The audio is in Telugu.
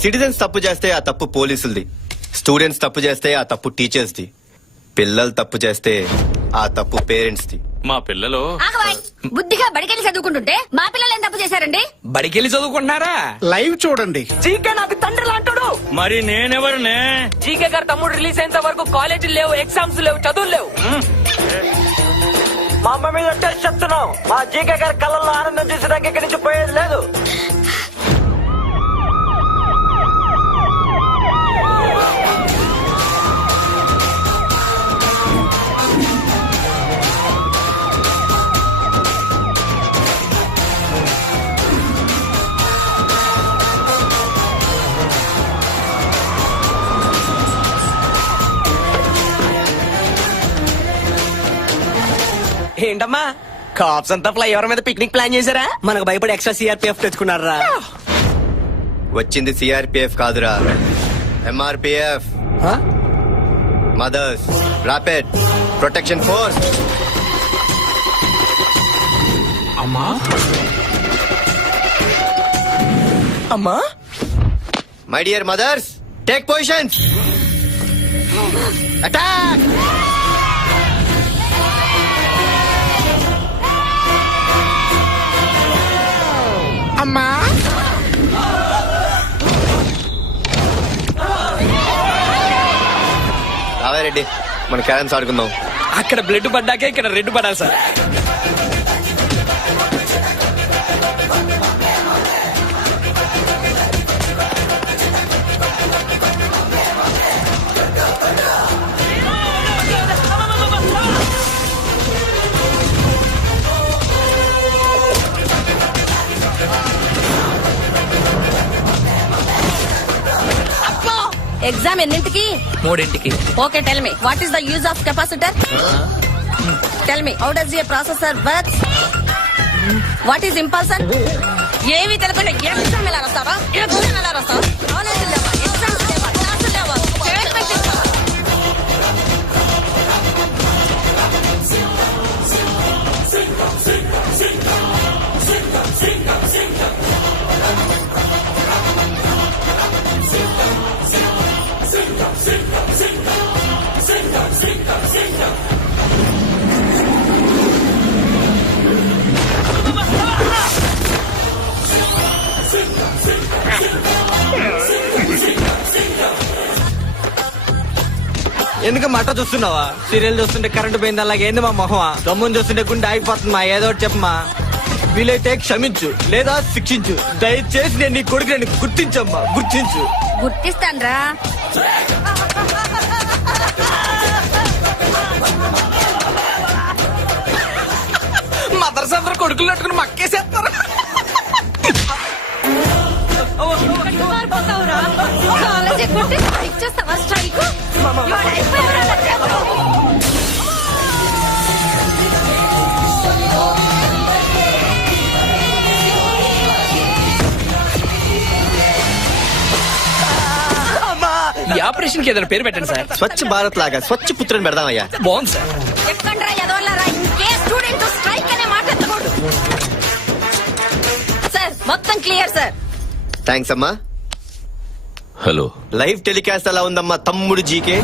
సిటిజన్స్ తప్పు చేస్తే ఆ తప్పు పోలీసులది, స్టూడెంట్స్ తప్పు చేస్తే ఆ తప్పు టీచర్స్ది, పిల్లలు తప్పు చేస్తే ఆ తప్పు పేరెంట్స్ది. మా పిల్లలు బుద్ధిగా బడికెళ్ళి చదువుకుంటుంటే మా పిల్లలు ఏం తప్పు చేశారండి? బడికెళ్ళి చదువుకుంటున్నారా? లైవ్ చూడండి. జీకే నాకు తండ్రి లాంటాడు. మరి నేనెవరినే? జీకే గారు తమ్ముడు రిలీజ్ అయ్యేంత వరకు కాలేజీలు లేవు, ఎగ్జామ్స్ లేవు, చదువులు లేవు. మా అమ్మ మీద టెస్ట్ చెప్తున్నాం. మా జీకే గారి కళ్ళల్లో ఆనందం చూసేదానికి ఇక్కడి నుంచి పోయేది లేదు. ఏంటమ్మా కాప్స్ అంతా ఫ్లైఓవర్ మీద పిక్నిక్ ప్లాన్ చేశారా? మనకు భయపడి ఎక్స్ట్రా సిఆర్పిఎఫ్ తెచ్చుకున్నారా? వచ్చింది సిఆర్పిఎఫ్ కాదురా, MRPF, mothers rapid protection force. అమ్మా అమ్మా my dear mothers, take positions, attack. అమ్మా రావారెడ్డి, మన క్యారమ్స్ ఆడుకుందాం. అక్కడ బ్లడ్ పడ్డాకే ఇక్కడ రెడ్ పడాలి సార్. ఎగ్జామ్ ఎన్నింటికి? 3 okay, tell me what is the use of capacitor? Tell me how does a processor works? What is impulsion? ఏవి తెలుగుంటే ఎగ్జామ్ ఎలా రాస్తావా? ఎగ్జామ్ ఎలా రాస్తావా? నాలెడ్జ్ లేవా? ఎగ్జామ్స్ లేవా? క్లాసులు లేవా? స్టేట్మెంట్ ఇస్తావా? ఎందుకు మట చూస్తున్నావా? సీరియల్ చూస్తుంటే కరెంటు పోయింది అలాగే ఏంది మా మొహమా? గమ్ముని చూస్తుంటే గుండె ఆగిపోతుందమ్మా. ఏదో ఒకటి చెప్పమ్మా. వీలైతే క్షమించు లేదా శిక్షించు. దయచేసి నేను నీ కొడుకు నేను గుర్తించమ్మా, గుర్తించు. గుర్తిస్తాన్రా. మదర్స్ అందరూ కొడుకులు పెట్టుకుని మక్కేసేస్తారు. కాలేజ్ ఎక్కొట్టి ఇచ్చేస్తావా స్ట్రైక్? ఈ ఆపరేషన్ కి ఏదైనా పేరు పెట్టండి సార్. స్వచ్ఛ భారత్ లాగా స్వచ్ఛ పుత్రని పెడదామయ్యా. బాగుంది సార్. ఎక్కండ్రా ఎదవల్లారా, ఇంకే స్టూడెంట్ స్ట్రైక్ అనే మాట ఎత్తకూడదు. సార్ మొత్తం క్లియర్ సార్. థ్యాంక్స్ అమ్మా. హలో, లైవ్ టెలికాస్ట్ అలా ఉందమ్మా తమ్ముడు జీకే.